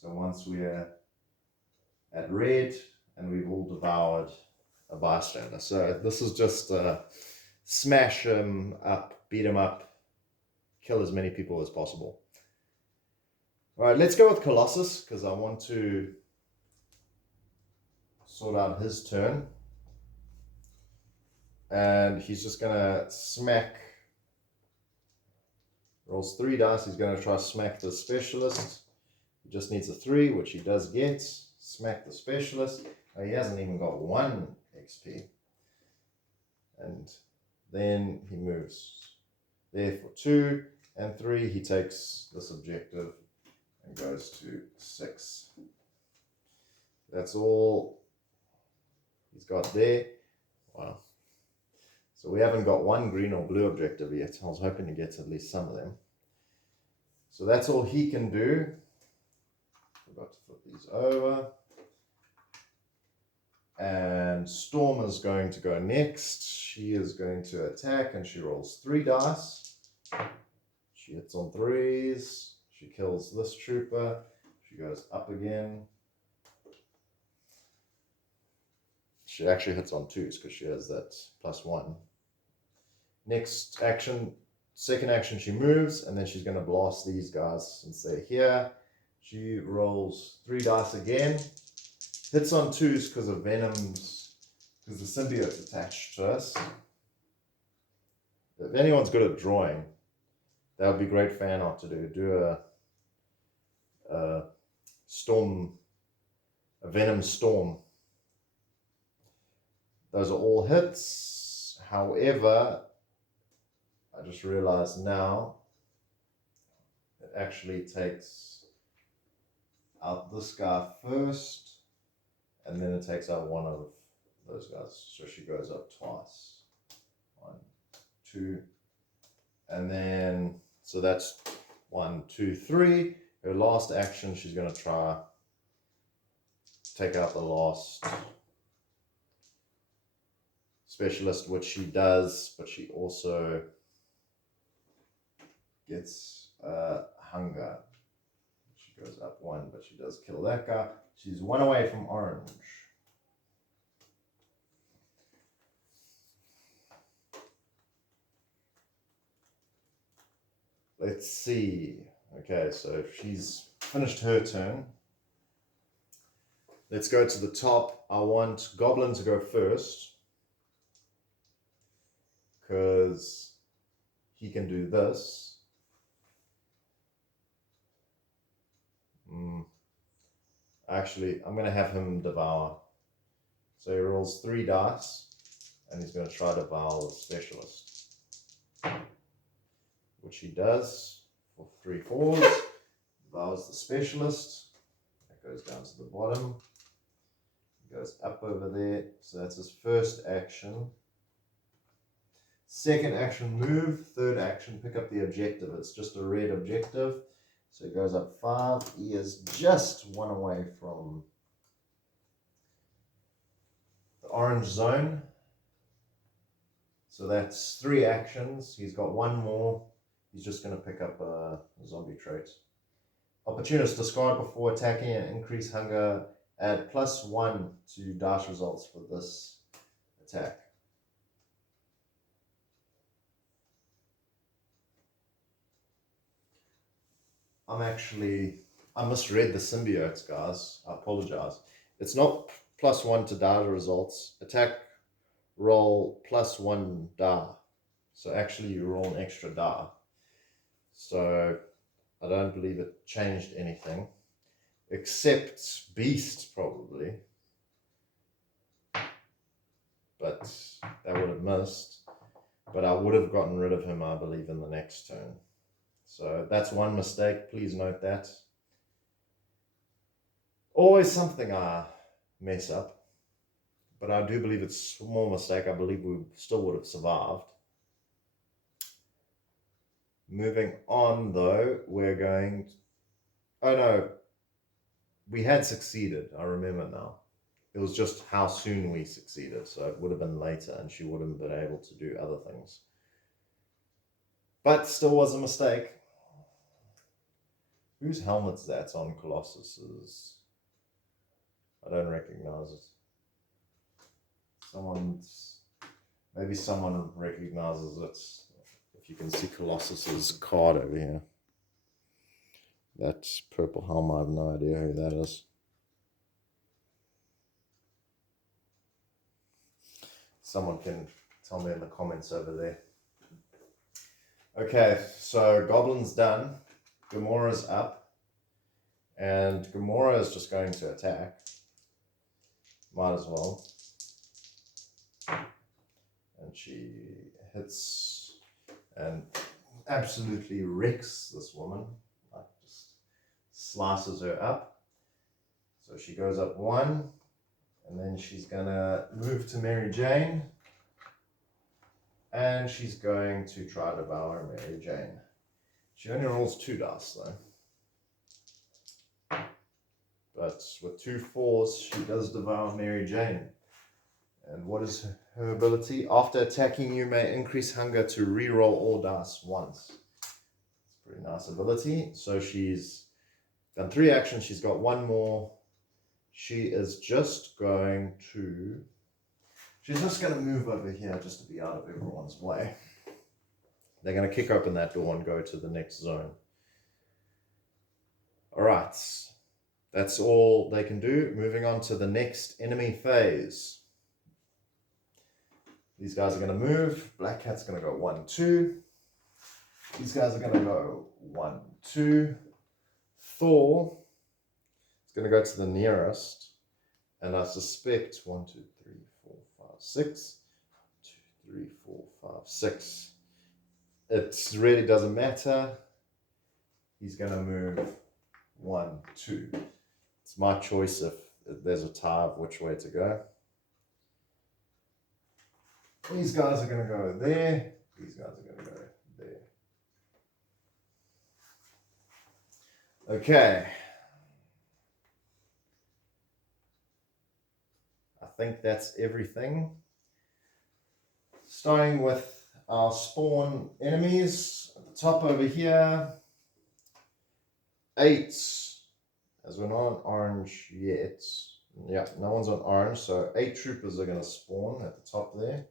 So once we're at red and we've all devoured a bystander. So this is just smash him up, beat him up, kill as many people as possible. All right, let's go with Colossus because I want to sort out his turn. And he's just going to smack, rolls 3 dice. He's going to try to smack the specialist. He just needs a 3, which he does get. Smack the specialist. Oh, he hasn't even got 1 XP. And then he moves there for 2 and 3. He takes this objective and goes to 6. That's all he's got there. Wow. So we haven't got 1 green or blue objective yet. I was hoping to get at least some of them. So that's all he can do. Forgot to flip these over. And Storm is going to go next. She is going to attack and she rolls 3 dice. She hits on 3s. She kills this trooper. She goes up again. She actually hits on 2s because she has that +1. Next action, second action, she moves and then she's going to blast these guys and say here. She rolls 3 dice again. Hits on 2s because of Venom's, because the symbiote's attached to us. If anyone's good at drawing, that would be great fan art to do. Do a storm, a Venom storm. Those are all hits. However, I just realized now it actually takes out this guy first. And then it takes out 1 of those guys. So she goes up twice. 1, 2. And then, so that's 1, 2, 3. Her last action, she's going to try take out the last specialist, which she does, but she also gets hunger. She goes up 1, but she does kill that guy. She's 1 away from orange. Let's see. Okay, so she's finished her turn. Let's go to the top. I want Goblin to go first because he can do this. Actually, I'm going to have him devour. So he rolls 3 dice and he's going to try to devour the specialist, which he does for 3 4s. Devours the specialist. That goes down to the bottom. He goes up over there. So that's his first action. Second action, move. Third action, pick up the objective. It's just a red objective. So he goes up 5. He is just 1 away from the orange zone. So that's 3 actions. He's got 1 more. He's just going to pick up a zombie trait. Opportunist, discard before attacking and increase hunger. Add +1 to dice results for this attack. I misread the symbiotes, guys. I apologize. It's not +1 to die results. Attack roll +1 die. So actually you roll an extra die. So I don't believe it changed anything, except Beast probably. But that would have missed. But I would have gotten rid of him, I believe, in the next turn. So that's one mistake. Please note that. Always something I mess up. But I do believe it's a small mistake. I believe we still would have survived. Moving on, though, we're going... Oh, no. We had succeeded. I remember now. It was just how soon we succeeded. So it would have been later and she wouldn't have been able to do other things. But still was a mistake. Whose helmet's that on Colossus's? I don't recognize it. Maybe someone recognizes it. If you can see Colossus's card over here. That purple helmet, I have no idea who that is. Someone can tell me in the comments over there. Okay, so Goblin's done. Gamora's up. And Gamora is just going to attack. Might as well. And she hits and absolutely wrecks this woman. Like just slices her up. So she goes up 1. And then she's going to move to Mary Jane. And she's going to try to devour Mary Jane. She only rolls 2 dice though. But with 2 4s, she does devour Mary Jane. And what is her ability? After attacking, you may increase hunger to reroll all dice once. It's a pretty nice ability. So she's done 3 actions. She's got 1 more. She is just going to... She's just going to move over here just to be out of everyone's way. They're going to kick open that door and go to the next zone. Alright. That's all they can do. Moving on to the next enemy phase. These guys are going to move. Black Cat's going to go 1, 2. These guys are going to go 1, 2. Thor is going to go to the nearest. And I suspect 1, 2, 3, 4, 5, 6. 2, 3, 4, 5, 6. It really doesn't matter. He's going to move 1, 2. It's my choice if there's a tie of which way to go. These guys are going to go there. These guys are going to go there. Okay. I think that's everything. Starting with our spawn enemies at the top over here. 8, as we're not on orange yet. Yeah, no one's on orange, so 8 troopers are going to spawn at the top there.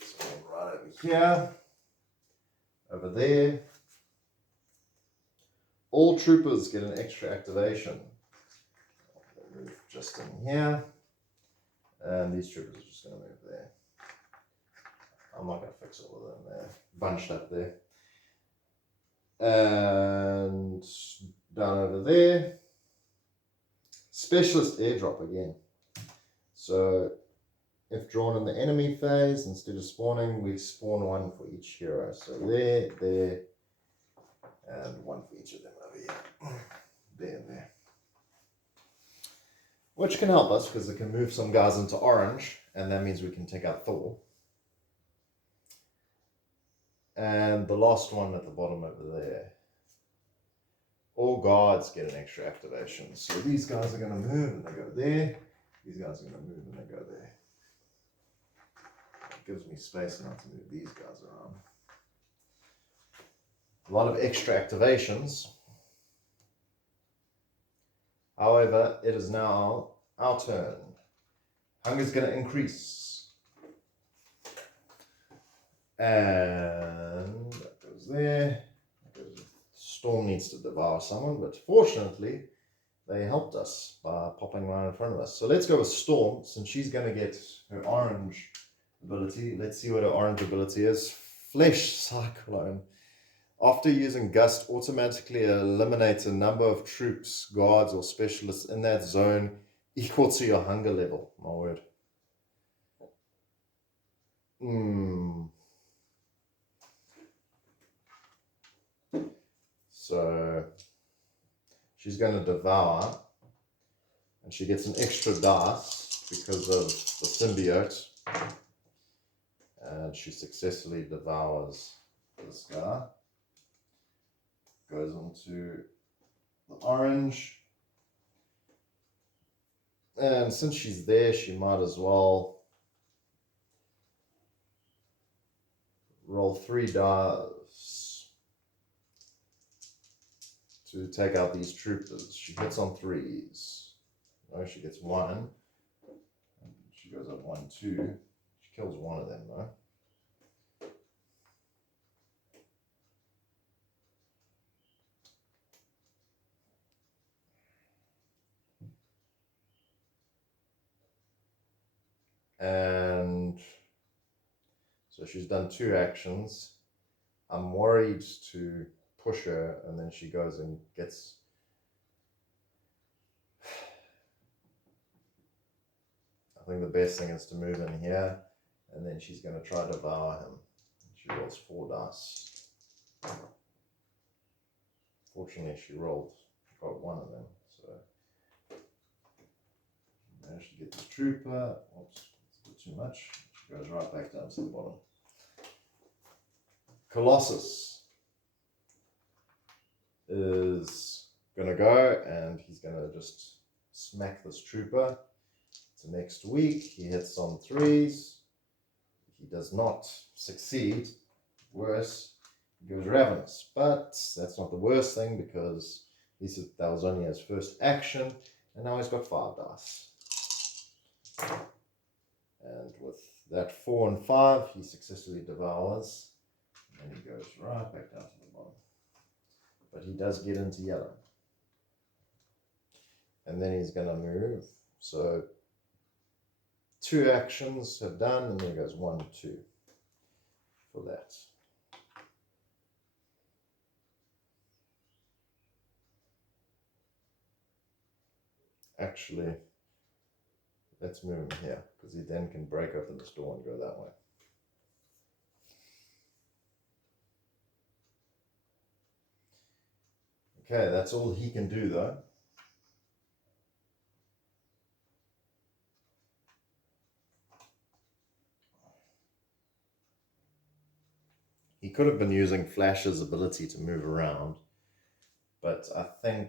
Spawn right over here. Over there. All troopers get an extra activation. They'll move just in here. And these troopers are just going to move there. I'm not going to fix all of them. They're bunched up there. And down over there. Specialist airdrop again. So if drawn in the enemy phase, instead of spawning, we spawn 1 for each hero. So there, there, and 1 for each of them over here. There and there. Which can help us because it can move some guys into orange, and that means we can take out Thor. And the last one at the bottom over there. All guards get an extra activation. So these guys are going to move and they go there. These guys are going to move and they go there. It gives me space now to move these guys around. A lot of extra activations. However, it is now our turn. Hunger is going to increase. And that goes there. Storm needs to devour someone, but fortunately, they helped us by popping right in front of us. So let's go with Storm, since she's going to get her orange ability. Let's see what her orange ability is. Flesh Cyclone. After using Gust, automatically eliminates a number of troops, guards, or specialists in that zone equal to your hunger level. My word. So she's going to devour, and she gets an extra dice because of the symbiote, and she successfully devours this guy. Goes into the orange, and since she's there, she might as well roll 3 dice to take out these troopers. She hits on 3s. No, she gets 1. She goes up 1, 2. She kills one of them though. And so she's done 2 actions. I'm worried to push her, and then she goes and gets... I think the best thing is to move in here, and then she's going to try to devour him. She rolls 4 dice. Fortunately, she got 1 of them, so she managed to get the trooper. Oops, it's a bit too much. She goes right back down to the bottom. Colossus is going to go, and he's going to just smack this trooper. So next week, he hits on 3s. He does not succeed. Worse, he goes ravenous. But that's not the worst thing, because that was only his first action, and now he's got 5 dice. And with that 4 and 5, he successfully devours, and he goes right back down to the bottom. But he does get into yellow. And then he's going to move. So 2 actions have done, and there goes 1, 2 for that. Actually, let's move him here, because he then can break open this door and go that way. Okay, that's all he can do though. He could have been using Flash's ability to move around, but I think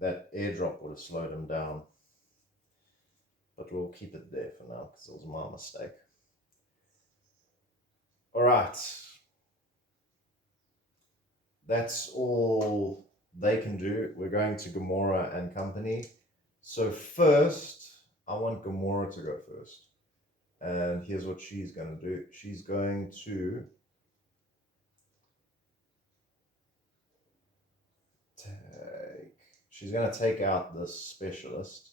that airdrop would have slowed him down. But we'll keep it there for now, because it was my mistake. Alright. That's all they can do. We're going to Gamora and company. So first, I want Gamora to go first. And here's what she's going to do. She's going to take out this specialist.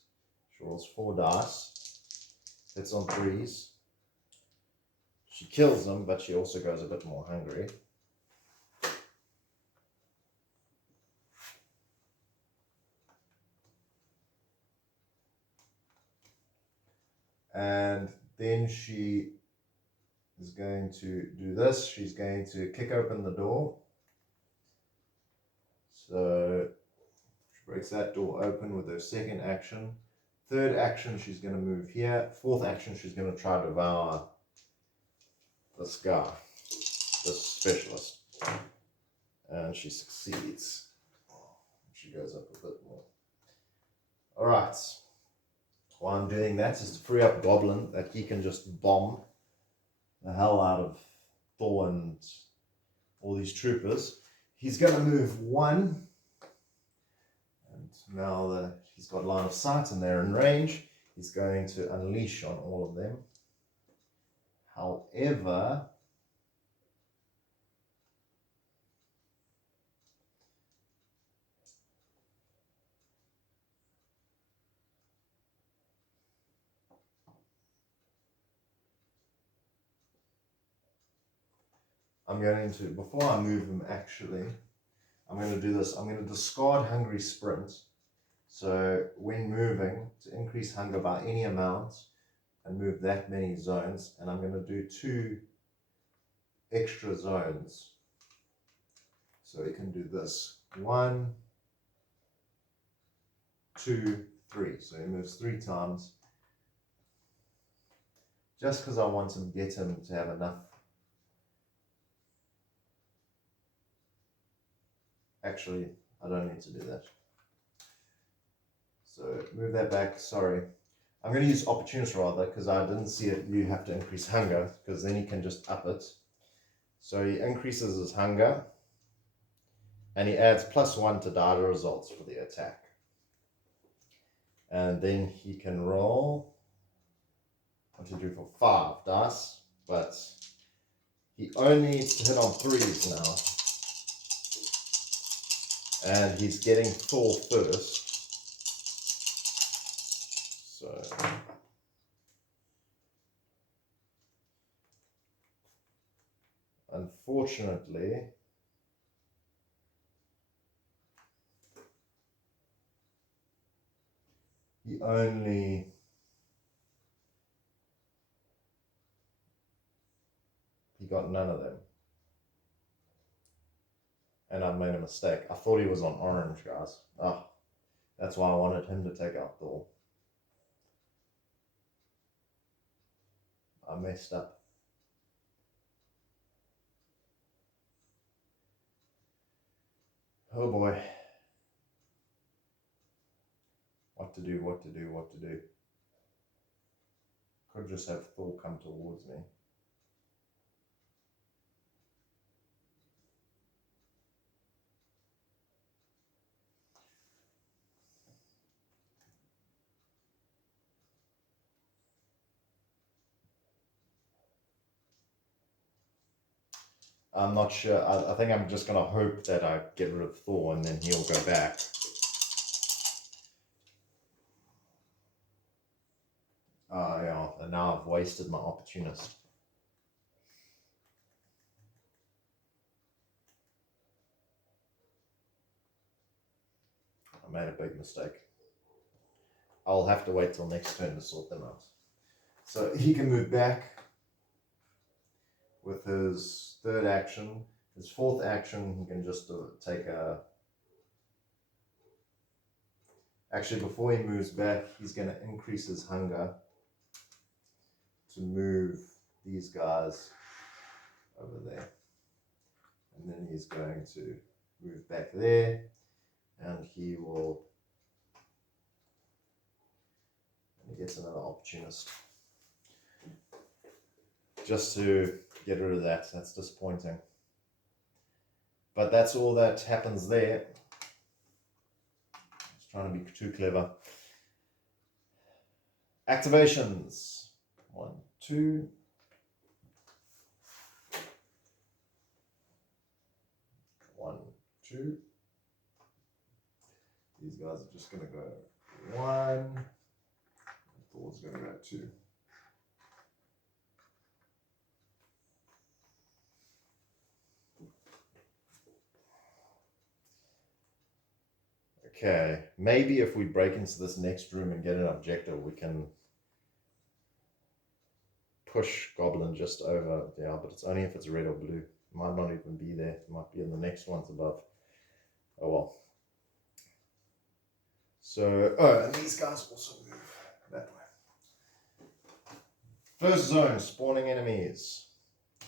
She rolls 4 dice. Hits on 3s. She kills them, but she also goes a bit more hungry. And then she is going to do this. She's going to kick open the door. So she breaks that door open with her second action. Third action, she's going to move here. Fourth action, she's going to try to devour this guy, this specialist. And she succeeds. She goes up a bit more. Alright. Why I'm doing that is to free up Goblin, that he can just bomb the hell out of Thor and all these troopers. He's going to move 1. And now that he's got line of sight and they're in range, he's going to unleash on all of them. However, I'm going to, before I move him actually, I'm going to do this. I'm going to discard Hungry Sprint. So when moving, to increase hunger by any amount and move that many zones, and I'm going to do 2 extra zones. So we can do this. 1, 2, 3. So he moves 3 times. Just because I want to get him to have enough. Actually, I don't need to do that. So move that back, sorry. I'm going to use opportunist rather, because I didn't see it. You have to increase hunger, because then you can just up it. So he increases his hunger, and he adds +1 to data results for the attack. And then he can roll 1, 2, 3, 4, 5 dice, but he only needs to hit on 3s now. And he's getting 4 first. So unfortunately, he got none of them. And I made a mistake. I thought he was on orange, guys. Oh, that's why I wanted him to take out Thor. I messed up. Oh boy. What to do, what to do, what to do. Could just have Thor come towards me. I'm not sure. I think I'm just going to hope that I get rid of Thor and then he'll go back. Yeah, and now I've wasted my opportunist. I made a big mistake. I'll have to wait till next turn to sort them out. So he can move back with his 3rd action. His 4th action, he can just take a... Actually, before he moves back, he's going to increase his hunger to move these guys over there. And then he's going to move back there, and he will... And he gets another opportunist. Just to get rid of that. That's disappointing. But that's all that happens there. Just trying to be too clever. Activations. 1, 2. 1, 2. These guys are just going to go 1. Thor's going to go 2. Okay, maybe if we break into this next room and get an objective, we can push Goblin just over. Yeah, but it's only if it's red or blue. It might not even be there. It might be in the next ones above. Oh well. So, and these guys also move that way. First zone, spawning enemies.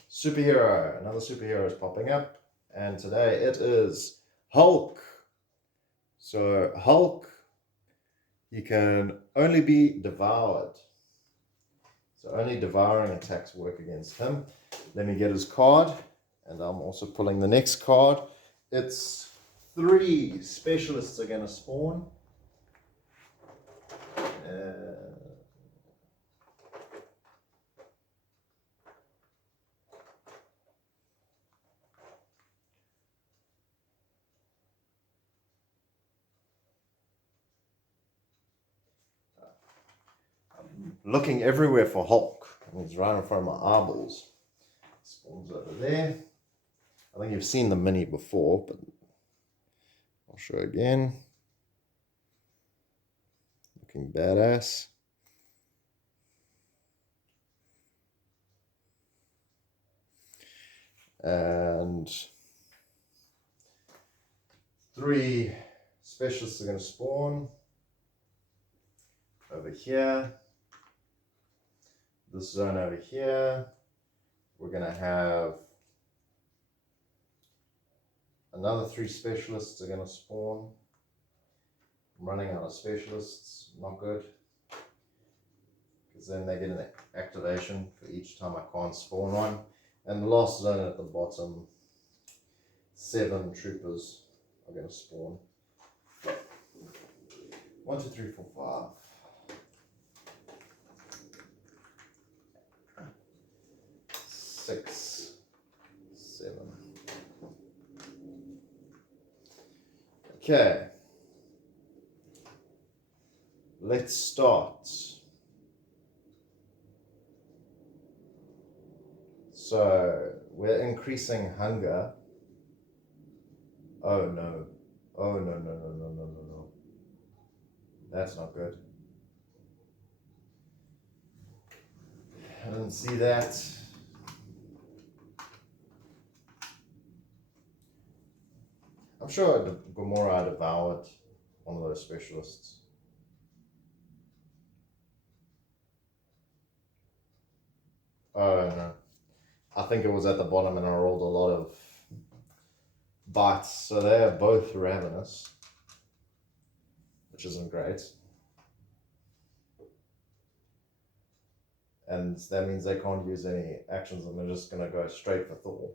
Superhero. Another superhero is popping up. And today it is Hulk. So Hulk, he can only be devoured. So only devouring attacks work against him. Let me get his card. And I'm also pulling the next card. It's 3 specialists are going to spawn. Looking everywhere for Hulk. He's right in front of my eyeballs. Spawns over there. I think you've seen the mini before, but I'll show again. Looking badass. And 3 specialists are going to spawn over here. This zone over here. We're going to have another 3 specialists are going to spawn. I'm running out of specialists, not good. Because then they get an activation for each time I can't spawn one. And the last zone at the bottom, 7 troopers are going to spawn. 1, 2, 3, 4, 5. 6, 7. Okay. Let's start. So we're increasing hunger. Oh no. Oh no, no, no, no, no, no, no. That's not good. I didn't see that. I'm sure Gomorrah devoured one of those specialists. Oh no. I think it was at the bottom and I rolled a lot of bites. So they are both ravenous, which isn't great. And that means they can't use any actions and they're just going to go straight for Thor.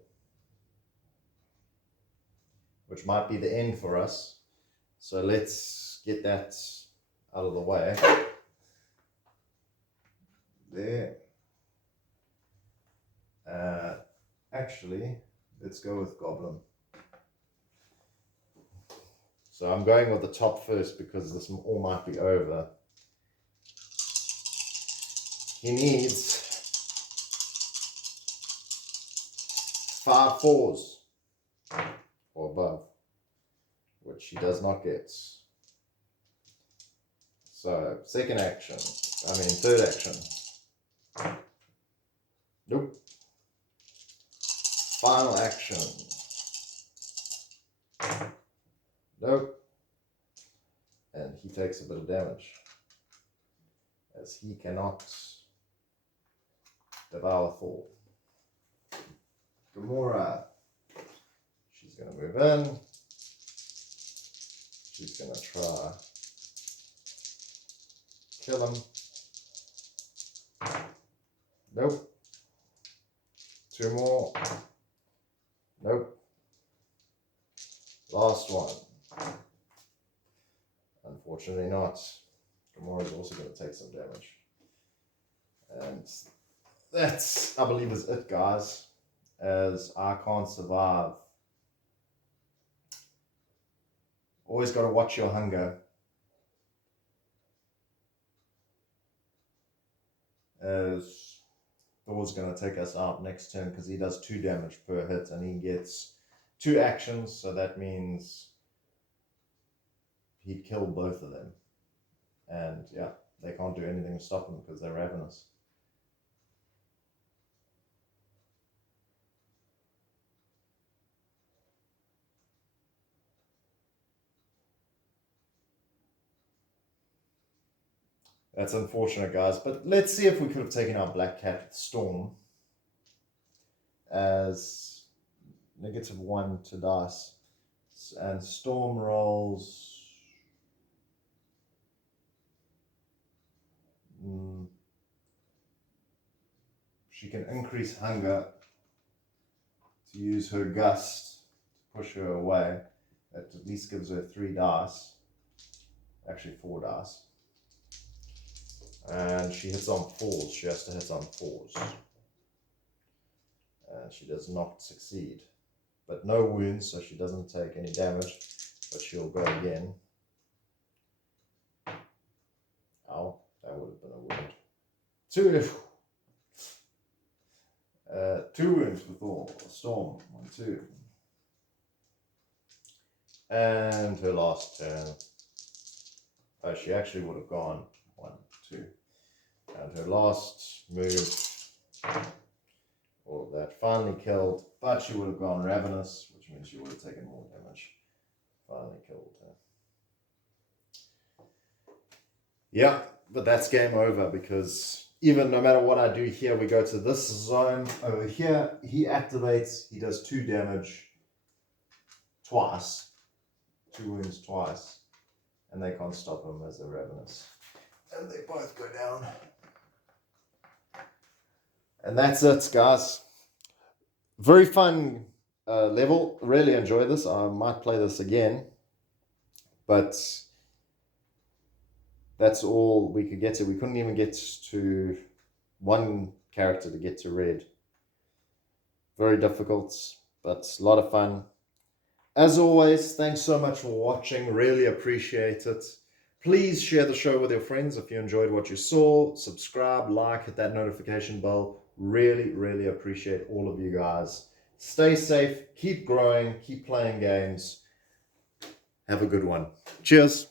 Which might be the end for us. So let's get that out of the way. There. Actually, let's go with Goblin. So I'm going with the top first because this all might be over. He needs 5 4s or above, which he does not get. So third action. Nope. Final action. Nope. And he takes a bit of damage, as he cannot devour Thor. Gomorrah. She's going to move in. She's going to try kill him. Nope. 2 more. Nope. Last one. Unfortunately not. Gomorrah is also going to take some damage. And that's, I believe, is it, guys. As I can't survive. Always got to watch your hunger. As Thor's going to take us out next turn because he does 2 damage per hit and he gets 2 actions, so that means he'd kill both of them. And yeah, they can't do anything to stop him because they're ravenous. That's unfortunate, guys, but let's see if we could have taken our Black Cat with Storm as -1 to dice. And Storm rolls... She can increase hunger to use her gust to push her away. That at least gives her 3 dice. Actually 4 dice. And she hits on 4s. She has to hit on 4s. And she does not succeed. But no wounds, so she doesn't take any damage. But she'll go again. Ow, that would have been a wound. 2 wounds with all. Storm. 1, 2. And her last turn. Oh, she actually would have gone 1, 2. And her last move, or that finally killed, but she would have gone ravenous, which means she would have taken more damage. Finally killed her. Yeah, but that's game over, because even no matter what I do here, we go to this zone over here. He activates, he does 2 damage twice, 2 wounds twice, and they can't stop him as they're ravenous. And they both go down. And that's it, guys. Very fun level. Really enjoy this. I might play this again, but that's all we could get to. We couldn't even get to one character to get to red. Very difficult, but a lot of fun. As always, thanks so much for watching. Really appreciate it. Please share the show with your friends if you enjoyed what you saw. Subscribe, like, hit that notification bell. Really, really appreciate all of you guys. Stay safe, keep growing, keep playing games. Have a good one. Cheers.